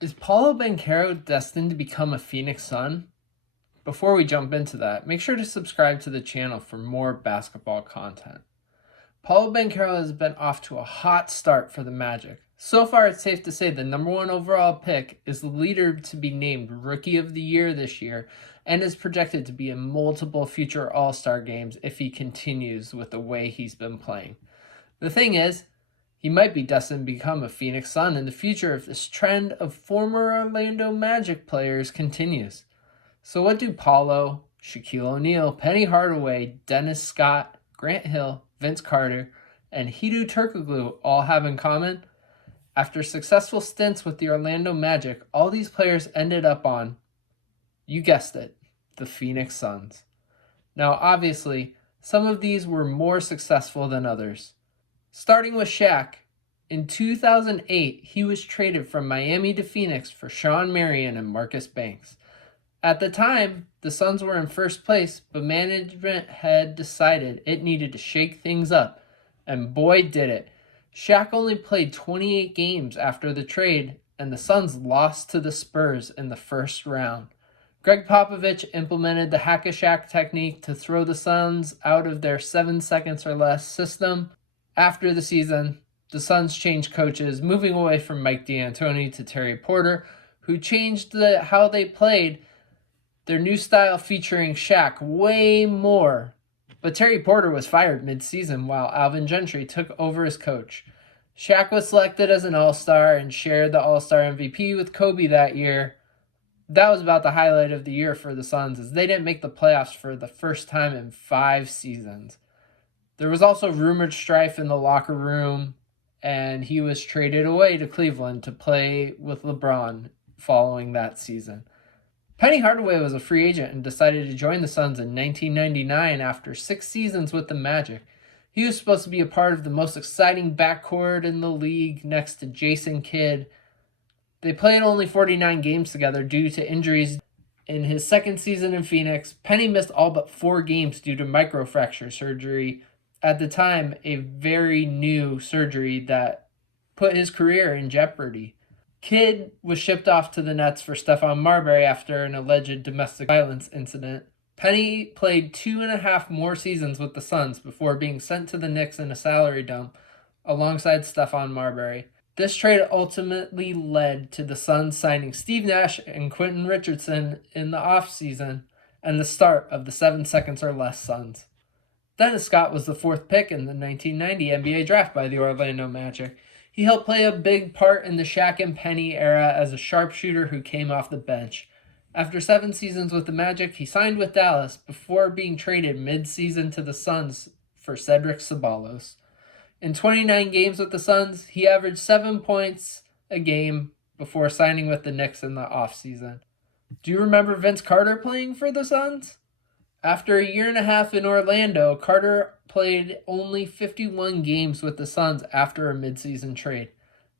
Is Paolo Banchero destined to become a Phoenix Sun? Before we jump into that, make sure to subscribe to the channel for more basketball content. Paolo Banchero has been off to a hot start for the Magic. So far, it's safe to say the number one overall pick is the leader to be named Rookie of the Year this year and is projected to be in multiple future All-Star games if he continues with the way he's been playing. The thing is, he might be destined to become a Phoenix Sun in the future if this trend of former Orlando Magic players continues. So what do Paulo, Shaquille O'Neal, Penny Hardaway, Dennis Scott, Grant Hill, Vince Carter, and Hedo Turkoglu all have in common? After successful stints with the Orlando Magic, all these players ended up on, you guessed it, the Phoenix Suns. Now obviously, some of these were more successful than others. Starting with Shaq, in 2008, he was traded from Miami to Phoenix for Shawn Marion and Marcus Banks. At the time, the Suns were in first place, but management had decided it needed to shake things up, and boy did it. Shaq only played 28 games after the trade, and the Suns lost to the Spurs in the first round. Greg Popovich implemented the Hack-a-Shaq technique to throw the Suns out of their 7 seconds or less system. After the season, the Suns changed coaches, moving away from Mike D'Antoni to Terry Porter, who changed how they played their new style featuring Shaq way more. But Terry Porter was fired mid-season while Alvin Gentry took over as coach. Shaq was selected as an All-Star and shared the All-Star MVP with Kobe that year. That was about the highlight of the year for the Suns, as they didn't make the playoffs for the first time in 5 seasons. There was also rumored strife in the locker room, and he was traded away to Cleveland to play with LeBron following that season. Penny Hardaway was a free agent and decided to join the Suns in 1999 after 6 seasons with the Magic. He was supposed to be a part of the most exciting backcourt in the league next to Jason Kidd. They played only 49 games together due to injuries. In his second season in Phoenix, Penny missed all but 4 games due to microfracture surgery, at the time a very new surgery that put his career in jeopardy. Kidd was shipped off to the Nets for Stephon Marbury after an alleged domestic violence incident. Penny played 2.5 more seasons with the Suns before being sent to the Knicks in a salary dump alongside Stephon Marbury. This trade ultimately led to the Suns signing Steve Nash and Quentin Richardson in the offseason and the start of the 7 seconds or less Suns. Dennis Scott was the 4th pick in the 1990 NBA draft by the Orlando Magic. He helped play a big part in the Shaq and Penny era as a sharpshooter who came off the bench. After 7 seasons with the Magic, he signed with Dallas before being traded mid-season to the Suns for Cedric Ceballos. In 29 games with the Suns, he averaged 7 points a game before signing with the Knicks in the offseason. Do you remember Vince Carter playing for the Suns? After a 1.5 years in Orlando, Carter played only 51 games with the Suns after a midseason trade.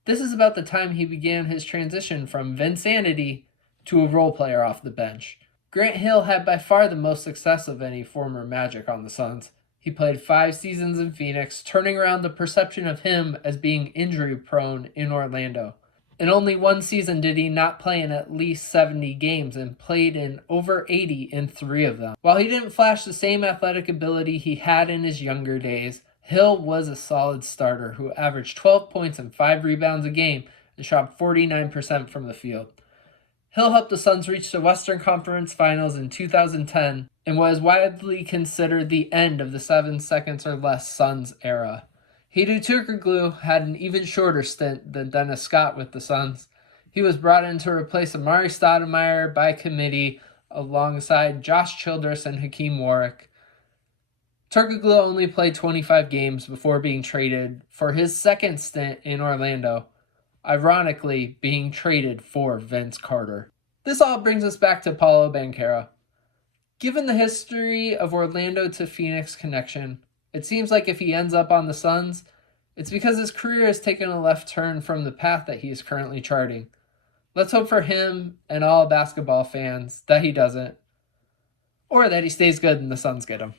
This is about the time he began his transition from Vinsanity to a role player off the bench. Grant Hill had by far the most success of any former Magic on the Suns. He played 5 seasons in Phoenix, turning around the perception of him as being injury-prone in Orlando. In only 1 season did he not play in at least 70 games and played in over 80 in 3 of them. While he didn't flash the same athletic ability he had in his younger days, Hill was a solid starter who averaged 12 points and 5 rebounds a game and shot 49% from the field. Hill helped the Suns reach the Western Conference Finals in 2010 and was widely considered the end of the 7 seconds or less Suns era. Hedo Turkoglu had an even shorter stint than Dennis Scott with the Suns. He was brought in to replace Amari Stoudemire by committee alongside Josh Childress and Hakeem Warwick. Turkoglu only played 25 games before being traded for his second stint in Orlando, ironically being traded for Vince Carter. This all brings us back to Paolo Banchero. Given the history of Orlando to Phoenix connection, it seems like if he ends up on the Suns, it's because his career has taken a left turn from the path that he is currently charting. Let's hope for him and all basketball fans that he doesn't, or that he stays good and the Suns get him.